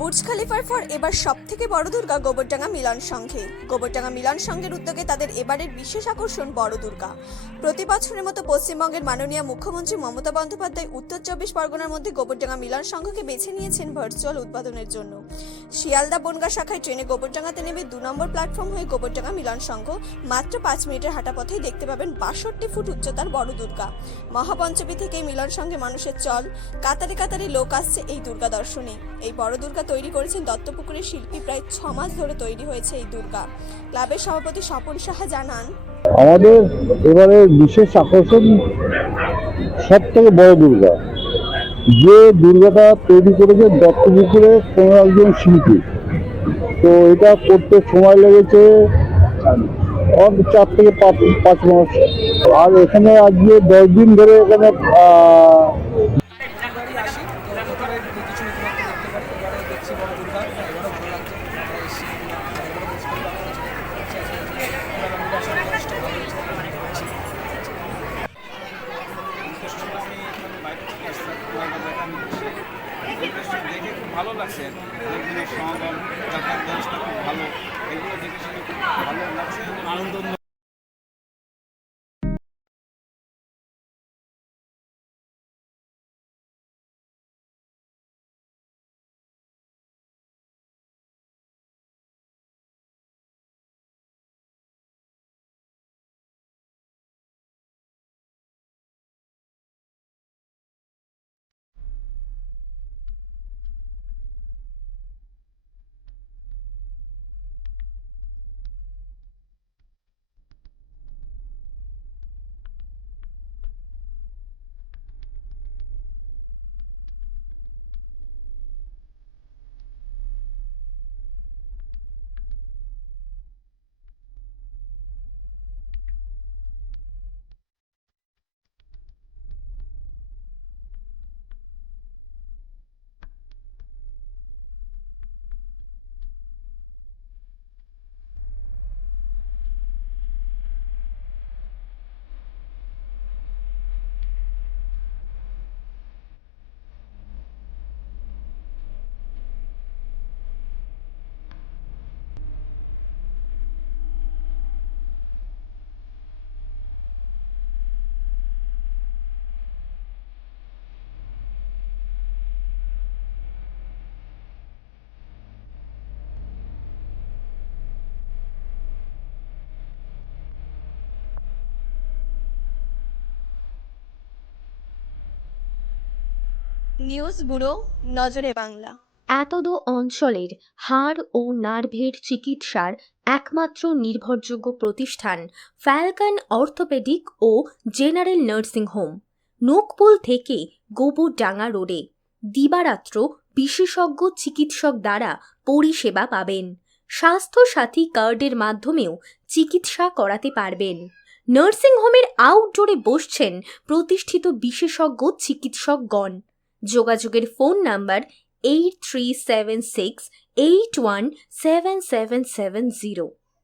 Burj খালিফার পর এবার সব থেকে বড় দুর্গা গোবরডাঙ্গা মিলন সংঘে। গোবরডাঙ্গা মিলন সংঘের উদ্যোগে তাদের এবারের বিশেষ আকর্ষণ বড় দুর্গা। প্রতি বছরের মতো পশ্চিমবঙ্গের মাননীয় মুখ্যমন্ত্রী মমতা বন্দ্যোপাধ্যায় উত্তর চব্বিশ পরগনার মধ্যে গোবরডাঙ্গা মিলন সংঘকে বেছে নিয়েছেন ভার্চুয়াল উদ্বোধনের জন্য। শিয়ালদা বনগা শাখায় ট্রেনে গোবরডাঙ্গাতে নেমে দু নম্বর প্ল্যাটফর্ম হয়ে গোবরডাঙ্গা মিলন সংঘ মাত্র পাঁচ মিনিটের হাঁটা পথেই দেখতে পাবেন বাষট্টি ফুট উচ্চতার বড় দুর্গা। মহাপঞ্চমী থেকে মিলন সংঘে মানুষের চল, কাতারে কাতারে লোক আসছে এই দুর্গা দর্শনে। এই বড় দুর্গা তৈরি করেছেন দত্তপুকুরের শিল্পী প্রায় ছ মাস ধরে তৈরি হয়েছে এই দুর্গা। ক্লাবের সভাপতি স্বপন সাহা জানান, আমাদের এবারে বিশেষ আকর্ষণ সব থেকে বড় দুর্গা। যে দুর্গাটা তৈরি করেছে দত্তপুকুরে কোনো একজন শিল্পী। তো এটা করতে সময় লেগেছে চার থেকে পাঁচ মাস। আর এখানে আজকে দশ দিন ধরে এখানে দেখা খুব ভালো লাগছে লোকজনের সমাগম ব্যবস্থা খুব ভালো এগুলো দেখে খুব ভালো লাগছে আনন্দ নিউজ ব্যুরো, নজরে বাংলা। এতদ অঞ্চলের হাড় ও নার্ভের চিকিৎসার একমাত্র নির্ভরযোগ্য প্রতিষ্ঠান ফ্যালকন অর্থোপেডিক ও জেনারেল নার্সিং হোম। নোকপুল থেকে গোবরডাঙ্গা রোডে দিবারাত্র বিশেষজ্ঞ চিকিৎসক দ্বারা পরিষেবা পাবেন। স্বাস্থ্যসাথী কার্ডের মাধ্যমেও চিকিৎসা করাতে পারবেন। নার্সিং হোমের আউটডোরে বসছেন প্রতিষ্ঠিত বিশেষজ্ঞ চিকিৎসকগণ। যোগাযোগের phone number eight three seven six eight one seven seven seven zero